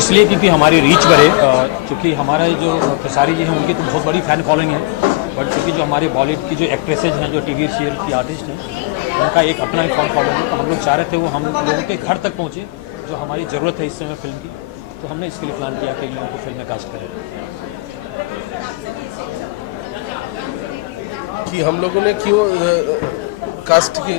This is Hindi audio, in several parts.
इसलिए क्योंकि हमारी रीच बढ़े, क्योंकि हमारा जो खेसारी जी हैं उनकी तो बहुत बड़ी फ़ैन फॉलोइंग है, बट क्योंकि जो हमारे बॉलीवुड की जो एक्ट्रेसेज हैं, जो टीवी सीरियल की आर्टिस्ट हैं, उनका एक अपना ही फैन फॉलोइंग है। तो हम लोग चाह रहे थे वो हम लोगों के घर तक पहुँचे, जो हमारी ज़रूरत है इस समय फिल्म की। तो हमने इसके लिए प्लान किया कि इन लोगों को फिल्म में कास्ट करें। कि हम लोगों ने क्यों कास्ट की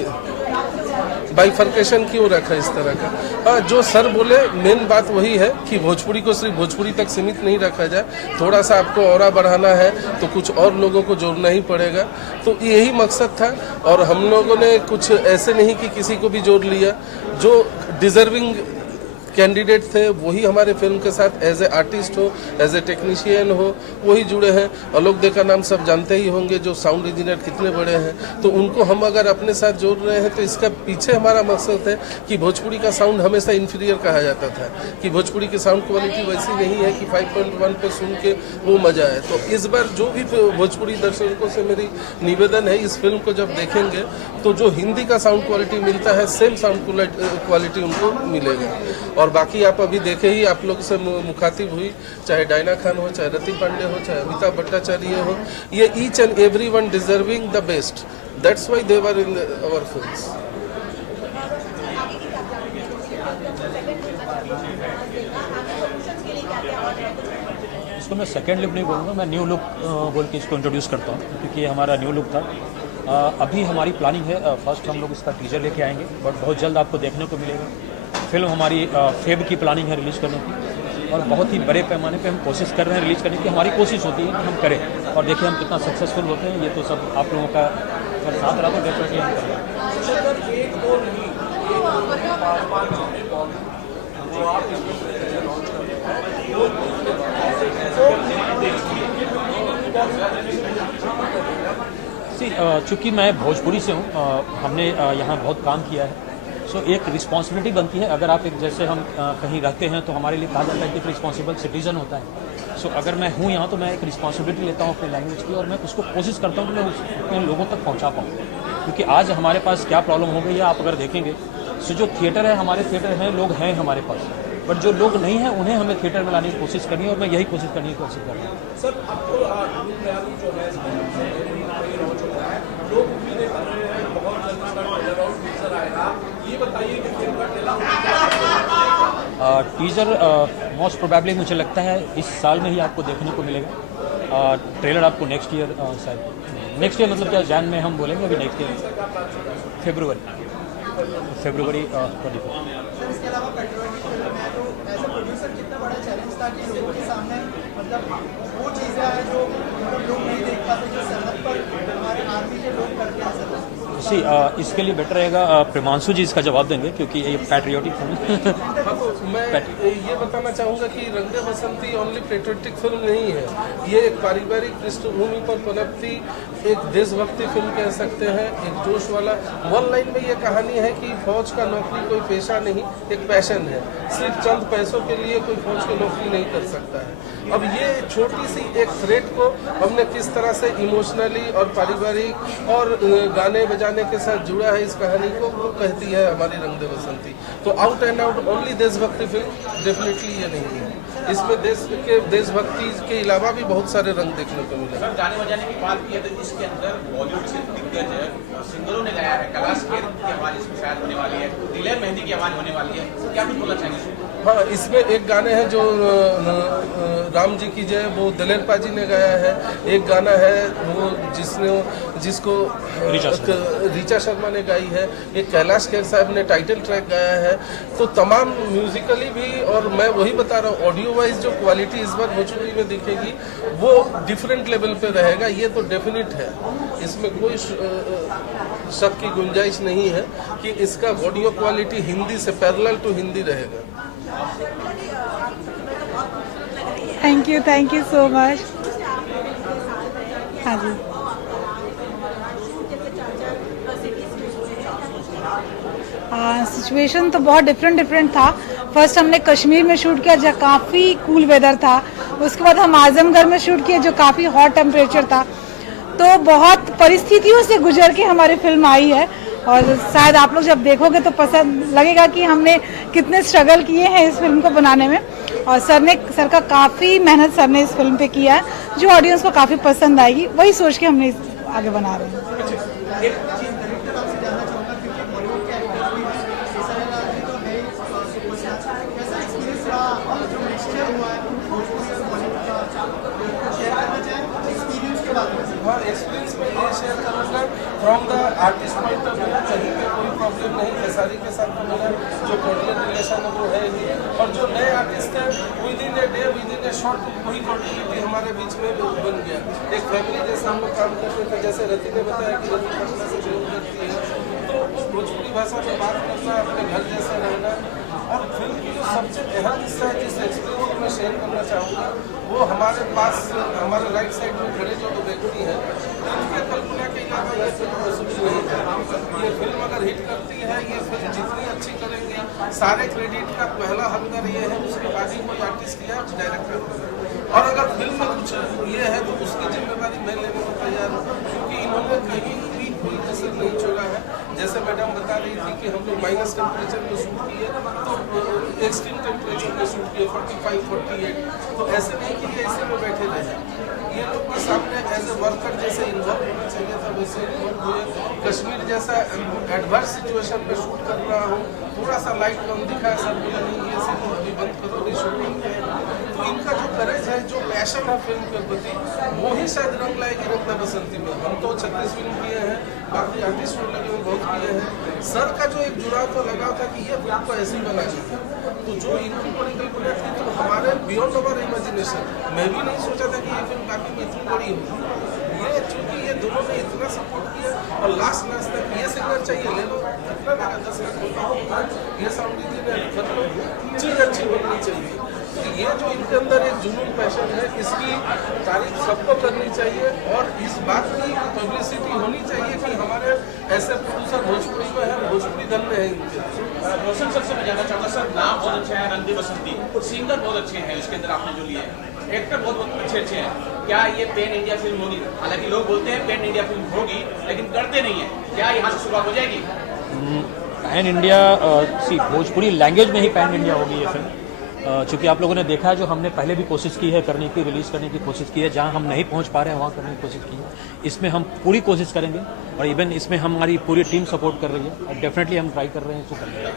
बाइफर्केशन क्यों रखा इस तरह का। हाँ, जो सर बोले मेन बात वही है कि भोजपुरी को सिर्फ भोजपुरी तक सीमित नहीं रखा जाए, थोड़ा सा आपको और बढ़ाना है तो कुछ और लोगों को जोड़ना ही पड़ेगा। तो यही मकसद था और हम लोगों ने कुछ ऐसे नहीं कि किसी को भी जोड़ लिया, जो डिजर्विंग कैंडिडेट थे वही हमारे फिल्म के साथ एज ए आर्टिस्ट हो, एज ए टेक्नीशियन हो, वही जुड़े हैं। आलोक दे का नाम सब जानते ही होंगे, जो साउंड इंजीनियर कितने बड़े हैं। तो उनको हम अगर अपने साथ जोड़ रहे हैं तो इसका पीछे हमारा मकसद है कि भोजपुरी का साउंड हमेशा इन्फीरियर कहा जाता था, कि भोजपुरी की साउंड क्वालिटी वैसी नहीं है कि 5.1 पे सुन के वो मजा आए। तो इस बार जो भी भोजपुरी दर्शकों से मेरी निवेदन है, इस फिल्म को जब देखेंगे तो जो हिंदी का साउंड क्वालिटी मिलता है सेम साउंड क्वालिटी उनको मिलेगा। और बाकी आप अभी देखे ही, आप लोग से मुखातिब हुई, चाहे डायना खान हो, चाहे रति पांडे हो, चाहे अमिताभ भट्टाचार्य हो, ये each and every one deserving the best. That's why they were in our films. इसको मैं सेकेंड लुक नहीं बोलूँगा, मैं न्यू लुक बोल के इसको इंट्रोड्यूस करता हूँ, क्योंकि ये हमारा न्यू लुक था। अभी हमारी प्लानिंग है, फर्स्ट हम लोग इसका टीजर लेके आएंगे, बट बहुत जल्द आपको देखने को मिलेगा। फिल्म हमारी फेब की प्लानिंग है रिलीज़ करने की, और बहुत ही बड़े पैमाने पे हम कोशिश कर रहे हैं रिलीज़ करने की। हमारी कोशिश होती है कि हम करें, और देखिए हम कितना सक्सेसफुल होते हैं। ये तो सब आप लोगों का अगर साथ रहा तो डेफिनेटली हम करेंगे। चूँकि मैं भोजपुरी से हूँ, हमने यहाँ बहुत काम किया है, सो एक रिस्पॉन्सिबिलिटी बनती है। अगर आप एक जैसे हम कहीं रहते हैं तो हमारे लिए कहा जाता है कि एक रिस्पॉन्सिबल सिटीजन होता है। सो अगर मैं हूँ यहाँ तो मैं एक रिस्पॉन्सिबिलिटी लेता हूँ अपनी लैंग्वेज की, और मैं उसको कोशिश करता हूँ कि मैं उसको लोगों तक पहुँचा पाऊँ। क्योंकि आज हमारे पास क्या प्रॉब्लम हो गई है आप अगर देखेंगे, सो जो थिएटर है, हमारे थिएटर हैं, लोग हैं हमारे पास, बट जो लोग नहीं हैं उन्हें हमें थिएटर में लाने की कोशिश करनी है, और मैं यही कोशिश करने की कोशिश कर रहा हूँ। सर, आपको जो है लोग उम्मीदें कर रहे हैं बहुत जल्द इसका टीजर आएगा, ये बताइए कि फिल्म का टीजर मोस्ट प्रोबेबली मुझे लगता है इस साल में ही आपको देखने को मिलेगा। ट्रेलर आपको नेक्स्ट ईयर, शायद नेक्स्ट ईयर मतलब क्या, जैन में हम बोलेंगे, अभी नेक्स्ट ईयर फरवरी 24। इसके अलावा पेट्रियोटिक फिल्म है, तो एज अ प्रोड्यूसर कितना बड़ा चैलेंज था कि लोगों के सामने मतलब वो चीज़ें हैं जो मतलब लोग नहीं देख पाते, जो सरहद पर हमारे आर्मी के लोग करके आ सकते। इसके लिए बेटर रहेगा प्रेमांशु जी इसका जवाब देंगे, क्योंकि ये पैट्रियोटिक फिल्म। हाँ, तो मैं ये बताना चाहूँगा कि रंग दे बसंती ओनली पेट्रियोटिक फिल्म नहीं है, ये एक पारिवारिक पृष्ठभूमि पर पनपती एक देशभक्ति फिल्म कह सकते हैं, एक जोश वाला। वन लाइन में ये कहानी है कि फौज का नौकरी कोई पेशा नहीं, एक पैशन है। सिर्फ चंद पैसों के लिए कोई फौज की नौकरी नहीं कर सकता है। अब ये छोटी सी एक थ्रेट को हमने किस तरह से इमोशनली और पारिवारिक और गाने बजाने के साथ जुड़ा है इस कहानी को, वो कहती है हमारी रंग दे बसंती। तो आउट एंड आउट ओनली देशभक्ति फिल्म डेफिनेटली ये नहीं है, इसमें देशभक्ति के अलावा भी बहुत सारे रंग देखने को मिले। सर, गाने बजाने की बात की है तो इसके अंदर बॉलीवुड से दिग्गज सिंगरों ने गाया है, कैलाश खेर की आवाज़ इसमें शायद होने वाली है, दिलेर मेहंदी की आवाज़ होने वाली है, क्या कुछ बोलना चाहेंगे? हाँ, इसमें एक गाने हैं जो राम जी की जय, वो दिलेर पाजी ने गाया है। एक गाना है वो जिसको रीचा शर्मा ने गाई है। एक कैलाश खेर साहब ने टाइटल ट्रैक गाया है। तो तमाम म्यूजिकली भी, और मैं वही बता रहा हूँ, ऑडियो वाइज जो क्वालिटी इस बार भोजपुरी में दिखेगी वो डिफरेंट लेवल पे रहेगा, ये तो डेफिनेट है। इसमें कोई शक की गुंजाइश नहीं है कि इसका ऑडियो क्वालिटी हिंदी से पैरेलल टू हिंदी रहेगा। Thank you so much. हाँ जी, सिचुएशन तो बहुत डिफरेंट था। फर्स्ट हमने कश्मीर में शूट किया जहाँ काफ़ी कूल वेदर था, उसके बाद हम आजमगढ़ में शूट किए जो काफ़ी हॉट टेम्परेचर था। तो बहुत परिस्थितियों से गुजर के हमारी फिल्म आई है, और शायद आप लोग जब देखोगे तो पसंद लगेगा कि हमने कितने स्ट्रगल किए हैं इस फिल्म को बनाने में। और सर का काफ़ी मेहनत सर ने इस फिल्म पे किया है, जो ऑडियंस को काफ़ी पसंद आएगी, वही सोच के हमने आगे बना रहे हैं। डायरेक्टर आपसे जानना चाहूँगा क्योंकि बॉलीवुड के एक्टर्स भी हैं, केसरीलाल जी तो है ही सुपरस्टार। कैसा एक्सपीरियंस रहा जो मिक्सचर हुआ है भोजपुरी और बॉलीवुड का, शेयर करना चाहें एक्सपीरियंस के बारे में? हाँ, एक्सपीरियंस में ये शेयर करूँगा from the artist point of view, कहीं पे कोई प्रॉब्लम नहीं। खेसारी के साथ तो मेरा जो कोऑर्डिनेट रिलेशन है वो है ही, और जो नए आर्टिस्ट हैं with in a day with in A short पूरी कॉन्टिन्यूटी हमारे बीच में बन गया। एक फैमिली जैसा हम लोग काम करते थे। जैसे रति ने बताया कि रति पटना से बिलोंग करती है, तो वो भोजपुरी भाषा में बात करना, अपने घर जैसा रहना। और फिल्म की जो सबसे अहम हिस्सा है जिस एक्सपीरियंस को मैं शेयर करना चाहूँगा, वो हमारे पास हमारे राइट साइड में खड़े जो व्यक्ति हैं, उनके कल्पना के अलावा ये फिल्म पॉसिबल नहीं है। ये फिल्म अगर हिट करती है, ये फिल्म जितनी अच्छी करेंगे, सारे क्रेडिट का पहला हकदार ये है, उसके बाद ही कोई आर्टिस्ट या डायरेक्टर। और अगर फिल्म में कुछ ये है तो उसकी जिम्मेदारी मैं लेने को तैयार हूँ, क्योंकि इन्होंने कहीं भी कोई कसर नहीं छोड़ा है। जैसे मैडम बता रही थी कि हम लोग माइनस टेम्परेचर में शूट किए, तो एक्सट्रीम टेम्परेचर में शूट किए 45, 48। तो ऐसे नहीं कि ये ऐसे में बैठे रहे, ये लोग के सामने एज ए वर्कर जैसे इन्वॉल्व होना चाहिए था, वैसे इन्वॉल्व हुए। कश्मीर जैसा एडवर्स सिचुएशन में शूट कर रहा हूँ, थोड़ा सा लाइट कम दिखा है, सब बोला नहीं ये सिर्फ अभी बंद करो, रिशूटिंग है। तो इनका जो करेज है, जो पैशन है फिल्म के प्रति, वो ही शायद रंग लाएगी रंगदा बसंती में। हम तो 36 फिल्म किए हैं, बाकी आर्टिस्ट लगे हुए बहुत किए हैं। सर का जो एक जुड़ाव तो लगा था कि ये फिल्म को ऐसी बनानी है, तो जो इनकी परिकल्पना थी तो हमारे बियॉन्ड अवर इमेजिनेशन। मैं भी नहीं सोचा था कि ये फिल्म काफी में इतनी बड़ी होगी। ये चूंकि ये दोनों ने इतना सपोर्ट किया, और लास्ट तक ये सिंगर चाहिए ले लो, कितना लगा 10 लाख, ये साउंड इंजीनियर कर लो, चीज अच्छी बननी चाहिए। तो ये जो इनके अंदर एक जुनून पैशन है, इसकी तारीफ सबको करनी चाहिए, और इस बात की पब्लिसिटी होनी चाहिए कि हमारे ऐसे प्रोड्यूसर भोजपुरी में है, भोजपुरी दल में है इनके। रोशन सर से मैं जानना चाहूँगा, सर नाम बहुत अच्छा है रंग दे बसंती, सिंगर बहुत अच्छे हैं इसके अंदर आपने जो लिए हैं, एक्टर बहुत अच्छे हैं। क्या ये पैन इंडिया फिल्म होगी? हालांकि लोग बोलते हैं पैन इंडिया फिल्म होगी, लेकिन करते नहीं है। क्या यहाँ से शुरुआत हो जाएगी? पैन इंडिया भोजपुरी लैंग्वेज में ही पैन इंडिया होगी ये फिल्म। चूँकि आप लोगों ने देखा है, जो हमने पहले भी कोशिश की है करने की, रिलीज़ करने की कोशिश की है, जहाँ हम नहीं पहुँच पा रहे हैं वहाँ करने की कोशिश की है। इसमें हम पूरी कोशिश करेंगे, और इवन इसमें हमारी पूरी टीम सपोर्ट कर रही है, और डेफिनेटली हम ट्राई कर रहे हैं इसको करने का।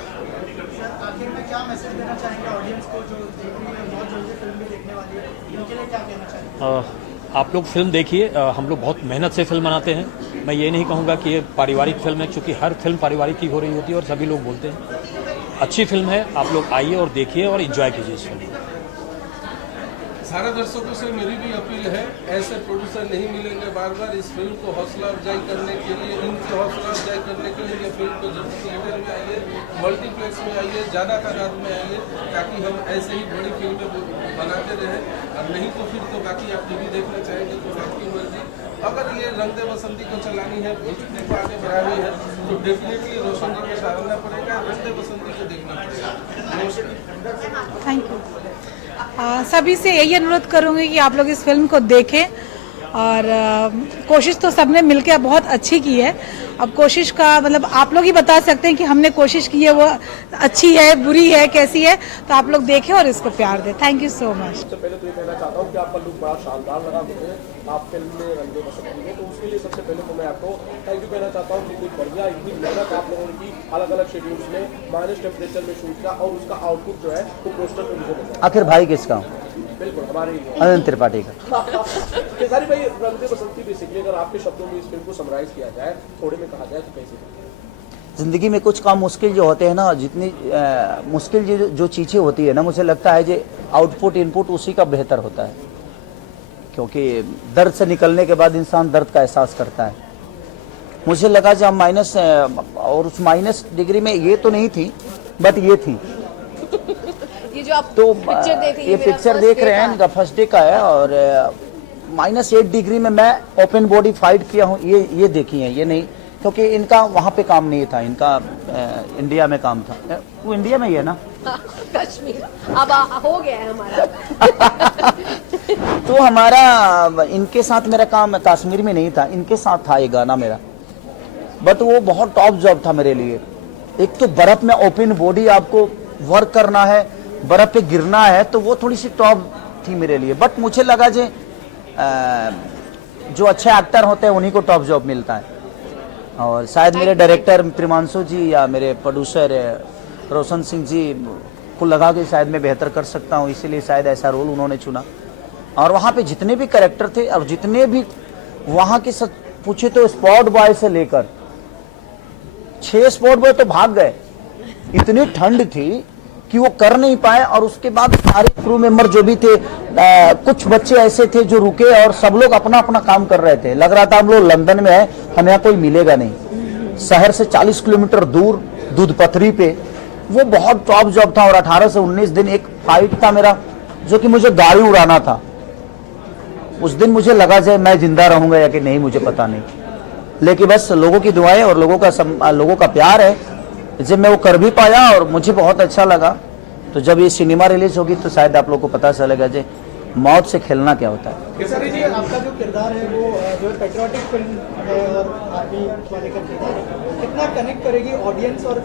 सर आखिर में क्या मैसेज देना चाहेंगे ऑडियंस को जो देख रही है, बहुत जल्दी फिल्म भी देखने वाली है, इनके लिए क्या कहना चाहेंगे? आप लोग फिल्म देखिए, हम लोग बहुत मेहनत से फिल्म बनाते हैं। मैं ये नहीं कहूँगा कि ये पारिवारिक फिल्म है, क्योंकि हर फिल्म पारिवारिक की हो रही होती है और सभी लोग बोलते हैं। अच्छी फिल्म है, आप लोग आइए और देखिए और एंजॉय कीजिए इस फिल्म। सारे दर्शकों से मेरी भी अपील है, ऐसे प्रोड्यूसर नहीं मिलेंगे बार बार। इस फिल्म को हौसला अफजाई करने के लिए, इनकी हौसला अफजाई करने के लिए ये फिल्म को जल्द थिएटर में आइए, मल्टीप्लेक्स में आइए, ज़्यादा तादाद में आइए, ताकि हम ऐसे ही बड़ी फिल्में बनाते रहें। और नहीं तो फिर तो बाकी आप टीवी देखना चाहेंगे तो आपकी मर्जी। अगर ये रंग दे बसंती को चलानी है, भोजपुरी को आगे बढ़ानी है, तो डेफिनेटली रोशन जी को सराहना पड़ेगा, रंग दे बसंती को देखना पड़ेगा। नमस्कार। Thank you. सभी से यही अनुरोध करूंगी कि आप लोग इस फिल्म को देखें, और कोशिश तो सबने मिलकर बहुत अच्छी की है। अब कोशिश का मतलब आप लोग ही बता सकते हैं कि हमने कोशिश की है वो अच्छी है, बुरी है, कैसी है, तो आप लोग देखें और इसको प्यार दें। Thank you so much. सबसे पहले तो ये कहना चाहता हूँ कि आपका लुक बड़ा शानदार लगा मुझे, आप फिल्म में रंग दे बसंती में, तो उसके लिए सबसे पहले तो मैं आपको थैंक यू कहना चाहता हूँ कि इतनी बढ़िया, इतनी मेहनत आप लोगों ने की, अलग अलग शेड्यूल्स में माइनस टेम्परेचर में शूट किया, और उसका आउटपुट जो है वो पोस्टर में मुझे मिला। आखिर भाई किसका? बिल्कुल हमारे अनंत त्रिपाठी का। केसारी भाई, रंग दे बसंती बेसिकली अगर आपके शब्दों में इस फिल्म को समराइज किया जाए, थोड़े में कहा जाए तो कैसे? ज़िंदगी में कुछ काम मुश्किल जो होते हैं ना, जितनी मुश्किल जो चीज़ें होती है ना, मुझे लगता है जो आउटपुट इनपुट उसी का बेहतर होता है, क्योंकि दर्द से निकलने के बाद इंसान दर्द का एहसास करता है। मुझे लगा जब माइनस, और उस माइनस डिग्री में ये तो नहीं थी, बट ये थी। ये जो आप तो पिक्चर देख रही ये पिक्चर देख रहे हैं, इनका फर्स्ट डे का है, और -8 डिग्री में मैं ओपन बॉडी फाइट किया हूँ, ये देखी है, ये नहीं, क्योंकि इनका वहाँ पे काम नहीं था, इनका इंडिया में काम था। वो इंडिया में ही है ना? कश्मीर अब हो गया है हमारा। तो हमारा इनके साथ मेरा काम कश्मीर में नहीं था, इनके साथ था ये गाना मेरा। बट वो बहुत टॉप जॉब था मेरे लिए। एक तो बर्फ में ओपन बॉडी आपको वर्क करना है, बर्फ पे गिरना है, तो वो थोड़ी सी टॉप थी मेरे लिए। बट मुझे लगा जो अच्छे एक्टर होते हैं उन्हीं को टॉप जॉब मिलता है, और शायद मेरे डायरेक्टर प्रिमांशु जी या मेरे प्रोड्यूसर रोशन सिंह जी को लगा कि शायद मैं बेहतर कर सकता हूँ, इसीलिए शायद ऐसा रोल उन्होंने चुना। और वहाँ पे जितने भी कैरेक्टर थे और जितने भी वहाँ के पूछे तो स्पॉट बॉय से लेकर 6 स्पॉट बॉय तो भाग गए, इतनी ठंड थी कि वो कर नहीं पाए। और उसके बाद सारे क्रू मेंबर जो भी थे, कुछ बच्चे ऐसे थे जो रुके और सब लोग अपना अपना काम कर रहे थे। लग रहा था हम लोग लंदन में है, हमें यहाँ कोई मिलेगा नहीं। शहर से 40 किलोमीटर दूर दूध पथरी पे, वो बहुत टॉप जॉब था। और 18 से 19 दिन एक फाइट था मेरा, जो कि मुझे गाड़ी उड़ाना था। उस दिन मुझे लगा जाए मैं जिंदा रहूंगा या कि नहीं, मुझे पता नहीं, लेकिन बस लोगों की दुआएं और लोगों का प्यार है, जब मैं वो कर भी पाया और मुझे बहुत अच्छा लगा। तो जब ये सिनेमा रिलीज होगी तो शायद आप लोगों को पता चलेगा जे मौत से खेलना क्या होता है। केसरी जी, आपका जो किरदार है वो जो पेट्रियोटिक फिल्म है और आर्मी वाले का किरदार है, कितना कनेक्ट करेगी ऑडियंस, और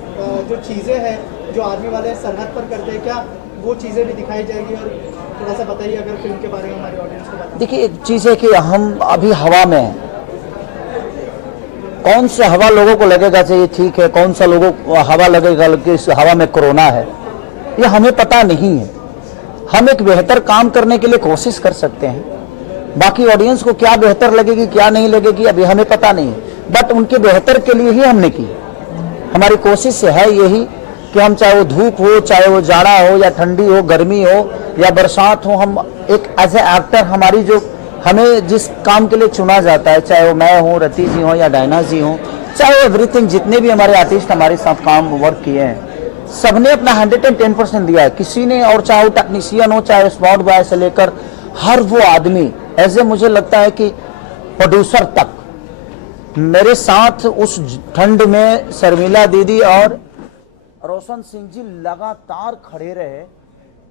जो चीज़ें हैं जो आर्मी वाले सरहद पर करते हैं, क्या वो चीज़ें भी दिखाई जाएगी? और थोड़ा सा बताइए अगर फिल्म के बारे में हमारी ऑडियंस को बताइए। देखिए, एक चीज़ है कि हम अभी हवा में हैं, कौन सा हवा लोगों को लगेगा चाहिए ठीक है, कौन सा लोगों को हवा लगेगा कि इस हवा में कोरोना है, ये हमें पता नहीं है। हम एक बेहतर काम करने के लिए कोशिश कर सकते हैं, बाकी ऑडियंस को क्या बेहतर लगेगी क्या नहीं लगेगी अभी हमें पता नहीं है, बट उनके बेहतर के लिए ही हमने की। हमारी कोशिश है यही कि हम, चाहे वो धूप हो, चाहे वो जाड़ा हो या ठंडी हो, गर्मी हो या बरसात हो, हम एक एज ए एक्टर हमारी जो हमें जिस काम के लिए चुना जाता है, चाहे वो मैं हूँ, रति जी हो या डायना जी हो, चाहे एवरीथिंग, जितने भी हमारे आर्टिस्ट हमारे साथ काम वर्क किए हैं, सबने अपना 110% दिया है। किसी ने, और चाहे वो टेक्नीशियन हो, चाहे स्पॉट बॉय से लेकर हर वो आदमी, ऐसे मुझे लगता है कि प्रोड्यूसर तक मेरे साथ उस ठंड में शर्मिला दीदी और रोशन सिंह जी लगातार खड़े रहे।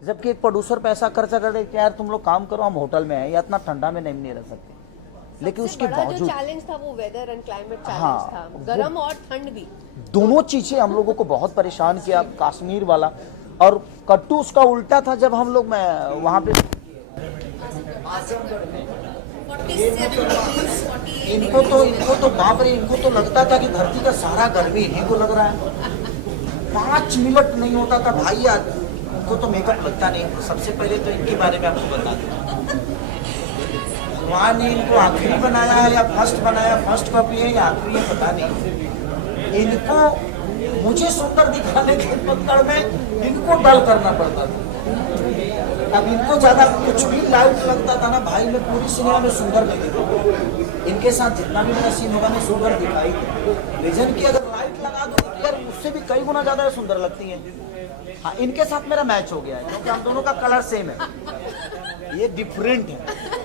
जबकि एक प्रोड्यूसर पैसा खर्चा कर दे कि यार तुम लोग काम करो, हम होटल में हैं या इतना ठंडा में नहीं रह सकते, लेकिन उसके बावजूद जो चैलेंज था वो वेदर एंड क्लाइमेट चैलेंज हाँ, था, गर्म और ठंड भी, दोनों चीजें हम लोगों को बहुत परेशान किया। कश्मीर वाला और कट्टू उसका उल्टा था, जब हम लोग वहां पे इनको तो बाप रे, इनको तो लगता था कि धरती का सारा गर्मी इन्हीं को लग रहा है। 5 मिनट नहीं होता था भाई, यार इनको तो मेकअप लगता नहीं। सबसे पहले तो इनके बारे में आपको बता दूं, वहाँ ने इनको आखिरी बनाया है या फर्स्ट बनाया, फर्स्ट कॉपी है या आखिरी है पता नहीं। इनको मुझे सुंदर दिखाने के चक्कर में इनको डल करना पड़ता था। अब इनको ज्यादा कुछ भी लाइट लगता था ना भाई, मैं पूरी सिनेमा में सुंदर नहीं दिखा। इनके साथ जितना भी मेरा सीन होगा मैं सुंदर दिखाई, विजन की अगर लाइट लगा दो तो उससे भी कई गुना ज्यादा सुंदर लगती है। हाँ, इनके साथ मेरा मैच हो गया है क्योंकि हम दोनों का कलर सेम है, ये डिफरेंट है।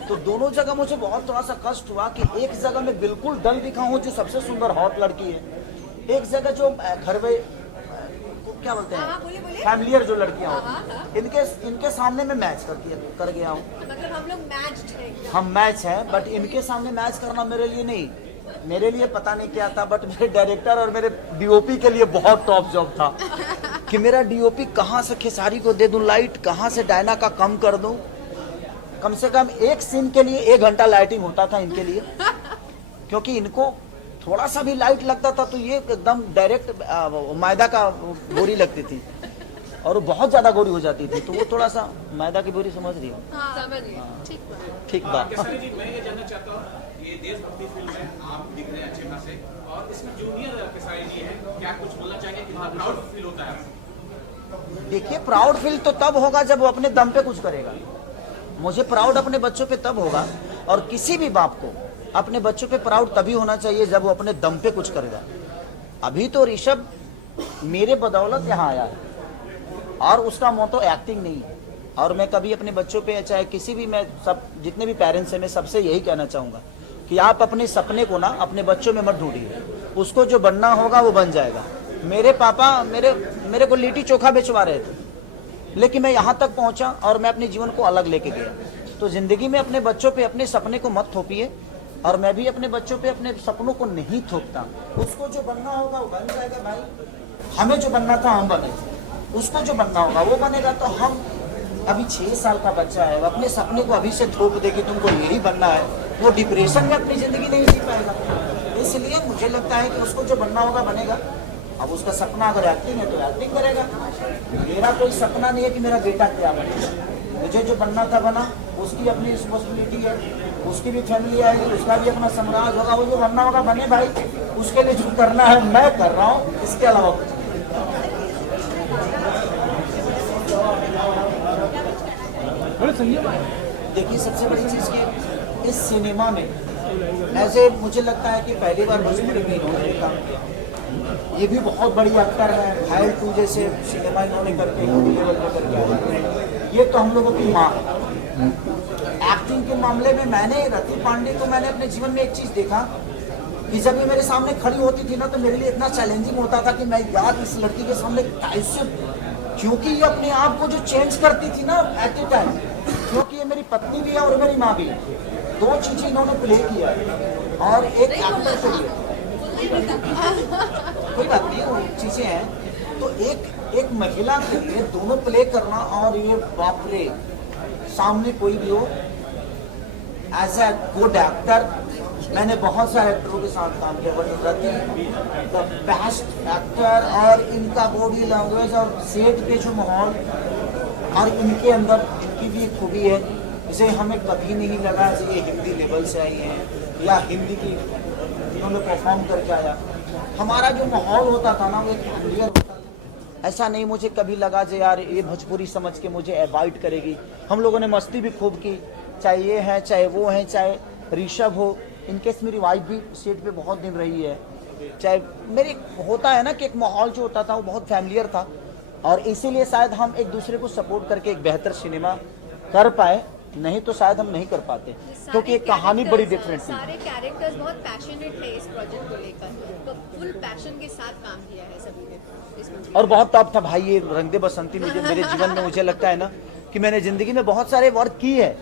तो दोनों जगह मुझे बहुत थोड़ा सा कष्ट हुआ कि एक जगह में बिल्कुल डल दिखाऊं जो सबसे सुंदर हॉट लड़की है, एक जगह जो घर में क्या बोलते हैं फैमिलियर जो लड़कियां होती, इनके सामने मैं मैच कर गया हूँ। मतलब हम लोग मैच्ड हैं, हम मैच हैं, बट इनके सामने मैच करना मेरे लिए नहीं, मेरे लिए पता नहीं क्या था, बट मेरे डायरेक्टर और मेरे डीओपी के लिए बहुत टॉप जॉब था कि मेरा डीओपी कहाँ से खेसारी को दे दूं लाइट, कहाँ से डायना का कम कर दूं। कम से कम एक सीन के लिए 1 घंटा लाइटिंग होता था इनके लिए, क्योंकि इनको थोड़ा सा भी लाइट लगता था तो ये एकदम डायरेक्ट मैदा का बोरी लगती थी और वो बहुत ज्यादा गोरी हो जाती थी, तो वो थोड़ा सा मैदा की बोरी समझ रही हो। समझ गए, ठीक बात। केसरी जी, मैं ये जानना चाहता हूँ, ये देशभक्ति फिल्म है, आप दिख रहे हैं अच्छे खासे, और इसमें जूनियर केसरी जी है, क्या कुछ बोलना चाहेंगे, कितना प्राउड फील होता है? देखिए, प्राउड फील तो तब होगा जब वो अपने दम पे कुछ करेगा। मुझे प्राउड अपने बच्चों पे तब होगा, और किसी भी बाप को अपने बच्चों पे प्राउड तभी होना चाहिए जब वो अपने दम पे कुछ करेगा। अभी तो ऋषभ मेरे बदौलत यहाँ आया है और उसका मोटो एक्टिंग नहीं है, और मैं कभी अपने बच्चों पे चाहे किसी भी, मैं सब जितने भी पेरेंट्स हैं मैं सबसे यही कहना चाहूँगा कि आप अपने सपने को ना अपने बच्चों में मत ढूंढिए, उसको जो बनना होगा वो बन जाएगा। मेरे पापा मेरे को लिट्टी चोखा बेचवा रहे थे, लेकिन मैं यहाँ तक पहुँचा और मैं अपने जीवन को अलग लेके गया। तो जिंदगी में अपने बच्चों पे अपने सपने को मत थोपिए, और मैं भी अपने बच्चों पे अपने सपनों को नहीं थोपता। उसको जो बनना होगा वो बन जाएगा भाई, हमें जो बनना था हम बने, उसको जो बनना होगा वो बनेगा। तो हम अभी 6 साल का बच्चा है, वो अपने सपने को अभी से थोप दे कि तुमको यही बनना है, वो डिप्रेशन में अपनी ज़िंदगी नहीं जी पाएगा। इसलिए मुझे लगता है कि उसको जो बनना होगा बनेगा। अब उसका सपना अगर एक्टिंग है तो एक्टिंग करेगा। मेरा कोई सपना नहीं है कि मेरा बेटा क्या बनेगा, मुझे जो बनना था बना, उसकी अपनी रिस्पॉन्सिबिलिटी है, उसकी भी फैमिली आएगी, उसका भी अपना साम्राज्य होगा, वो जो बनना होगा बने भाई। उसके लिए जो करना है मैं कर रहा हूँ, इसके अलावा कुछ नहीं। देखिए सबसे बड़ी चीज़ कि इस सिनेमा में ऐसे मुझे लगता है कि पहली बार भोजपुरी में इन्होंने काम किया। ये भी बहुत बड़ी एक्टर है, घायल 2 जैसे सिनेमा इन्होंने करके हिंदी लेवल पर करके आया। ये तो हम लोगों की माँ। एक्टिंग के मामले में मैंने रति पांडे को मैंने अपने जीवन में एक चीज़ देखा कि जब ये मेरे सामने खड़ी होती थी ना तो मेरे लिए इतना चैलेंजिंग होता था कि मैं यार इस लड़की के सामने कैसे, क्योंकि ये अपने आप को जो चेंज करती थी ना एट ए टाइम, क्योंकि ये मेरी पत्नी भी है और मेरी माँ भी है, 2 चीज़ें इन्होंने प्ले किया है। और एक एक्टर के लिए कोई बात नहीं, वो चीज़ें हैं। तो एक महिला के लिए दोनों प्ले करना, और ये बाप रे, सामने कोई भी हो एज ए गुड एक्टर। मैंने बहुत सारे एक्टरों के साथ काम किया, but Rati the best actor. और इनका बॉडी लैंग्वेज और सेट पे जो माहौल और इनके अंदर इनकी भी खूबी है, इसे हमें कभी नहीं लगा कि ये हिंदी लेवल से आई हैं या हिंदी की इन्होंने परफॉर्म करके आया। हमारा जो माहौल होता था ना वो एक फैमिलियर होता था। ऐसा नहीं मुझे कभी लगा कि यार ये भोजपुरी समझ के मुझे अवॉइड करेगी। हम लोगों ने मस्ती भी खूब की, चाहे ये है चाहे वो है, चाहे ऋषभ हो, इनकेस मेरी वाइफ भी सेट पे बहुत दिन रही है, चाहे मेरी होता है ना कि एक माहौल जो होता था वो बहुत फैमिलियर था। और इसीलिए शायद हम एक दूसरे को सपोर्ट करके एक बेहतर सिनेमा कर पाए, नहीं तो शायद हम नहीं कर पाते, क्योंकि एक कहानी बड़ी डिफरेंट थी। सारे कैरेक्टर्स बहुत पैशनेट है इस प्रोजेक्ट को लेकर, तो फुल पैशन के साथ काम किया है सभी ने इसमें। और बहुत टॉप था भाई ये रंग दे बसंती में। मेरे जीवन में मुझे लगता है ना कि मैंने जिंदगी में बहुत सारे वर्क की है,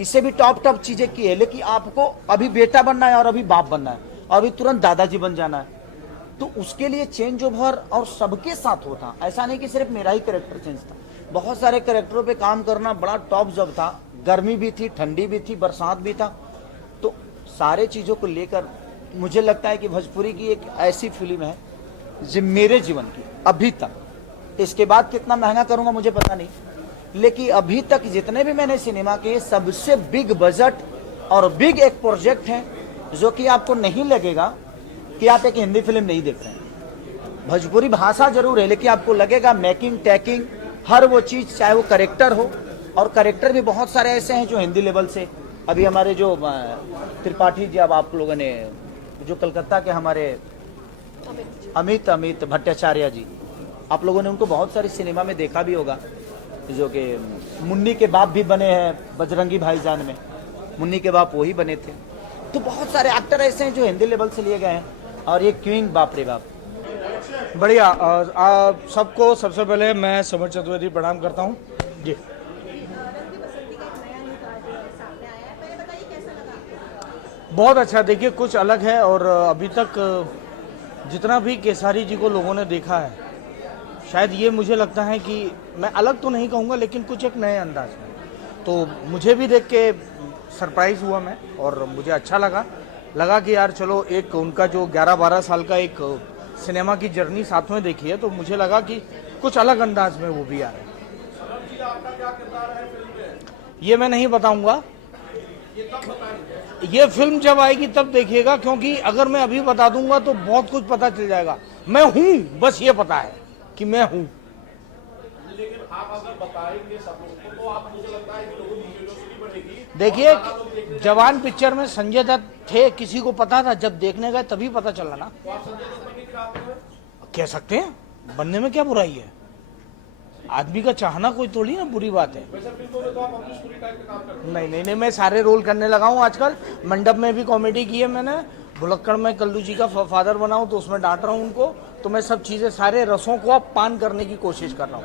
इससे भी टॉप चीजें की है, लेकिन आपको अभी बेटा बनना है और अभी बाप बनना है और अभी तुरंत दादाजी बन जाना है, तो उसके लिए चेंज ओवर और सबके साथ होता। ऐसा नहीं कि सिर्फ मेरा ही कैरेक्टर चेंज था, बहुत सारे कैरेक्टरों पे काम करना बड़ा टॉप जॉब था। गर्मी भी थी, ठंडी भी थी, बरसात भी था, तो सारे चीज़ों को लेकर मुझे लगता है कि भोजपुरी की एक ऐसी फिल्म है जो मेरे जीवन की अभी तक, इसके बाद कितना महंगा करूंगा मुझे पता नहीं, लेकिन अभी तक जितने भी मैंने सिनेमा के सबसे बिग बजट और बिग एक प्रोजेक्ट है, जो कि आपको नहीं लगेगा कि आप एक हिंदी फिल्म नहीं देख रहे हैं। भोजपुरी भाषा जरूर है, लेकिन आपको लगेगा मेकिंग टैकिंग हर वो चीज़, चाहे वो करेक्टर हो, और करेक्टर भी बहुत सारे ऐसे हैं जो हिंदी लेवल से। अभी हमारे जो त्रिपाठी जी, अब आप लोगों ने जो कलकत्ता के हमारे अमित भट्टाचार्य जी, आप लोगों ने उनको बहुत सारी सिनेमा में देखा भी होगा, जो कि मुन्नी के बाप भी बने हैं बजरंगी भाईजान में, मुन्नी के बाप वही बने थे। तो बहुत सारे एक्टर ऐसे हैं जो हिंदी लेवल से लिए गए हैं, और ये क्वीन बाप रे बाप। बढ़िया। आप सबको सबसे पहले मैं समर चतुर्वेदी प्रणाम करता हूँ जी। बहुत अच्छा, देखिए कुछ अलग है, और अभी तक जितना भी केसारी जी को लोगों ने देखा है, शायद ये मुझे लगता है कि मैं अलग तो नहीं कहूँगा, लेकिन कुछ एक नए अंदाज में, तो मुझे भी देख के सरप्राइज हुआ मैं, और मुझे अच्छा लगा कि यार चलो एक उनका जो 11-12 साल का एक सिनेमा की जर्नी साथ में देखी है, तो मुझे लगा कि कुछ अलग अंदाज में वो भी आ रहे हैं। ये मैं नहीं बताऊंगा, ये फिल्म जब आएगी तब देखिएगा, क्योंकि अगर मैं अभी बता दूंगा तो बहुत कुछ पता चल जाएगा। मैं हूं, बस ये पता है कि मैं हूं। लेकिन आप अगर बताएंगे सबको तो आप, मुझे लगता है कि लोगों की क्यूरियोसिटी बढ़ेगी। देखिए जवान पिक्चर में संजय दत्त थे, किसी को पता था? जब देखने गए तभी पता चला ना। तो आप संजय दत्त बनने की राह पे हैं? कह सकते हैं, बनने में क्या बुराई है? आदमी का चाहना कोई थोड़ी ना बुरी बात है। वैसे फिल्मों में तो आप अपनी स्टोरी टाइप का काम करते हैं। नहीं, मैं सारे रोल करने लगा हूँ आजकल। मंडप में भी कॉमेडी की है मैंने, भुलक्कड़ में कल्लू जी का फादर बना हूँ तो उसमें डांट रहा हूँ उनको। तो मैं सब चीज़ें, सारे रसों को अब पान करने की कोशिश कर रहा हूँ।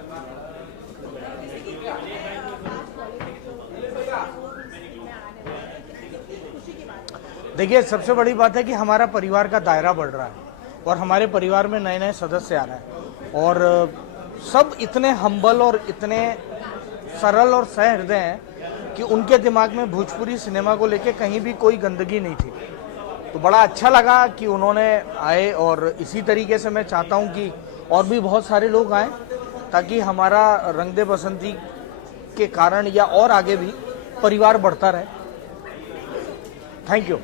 देखिए सबसे बड़ी बात है कि हमारा परिवार का दायरा बढ़ रहा है और हमारे परिवार में नए नए सदस्य आ रहे हैं और सब इतने हम्बल और इतने सरल और सहृदय हैं कि उनके दिमाग में भोजपुरी सिनेमा को लेके कहीं भी कोई गंदगी नहीं थी। तो बड़ा अच्छा लगा कि उन्होंने आए और इसी तरीके से मैं चाहता हूं कि और भी बहुत सारे लोग आए ताकि हमारा रंग दे बसंती के कारण या और आगे भी परिवार बढ़ता रहे। Thank you.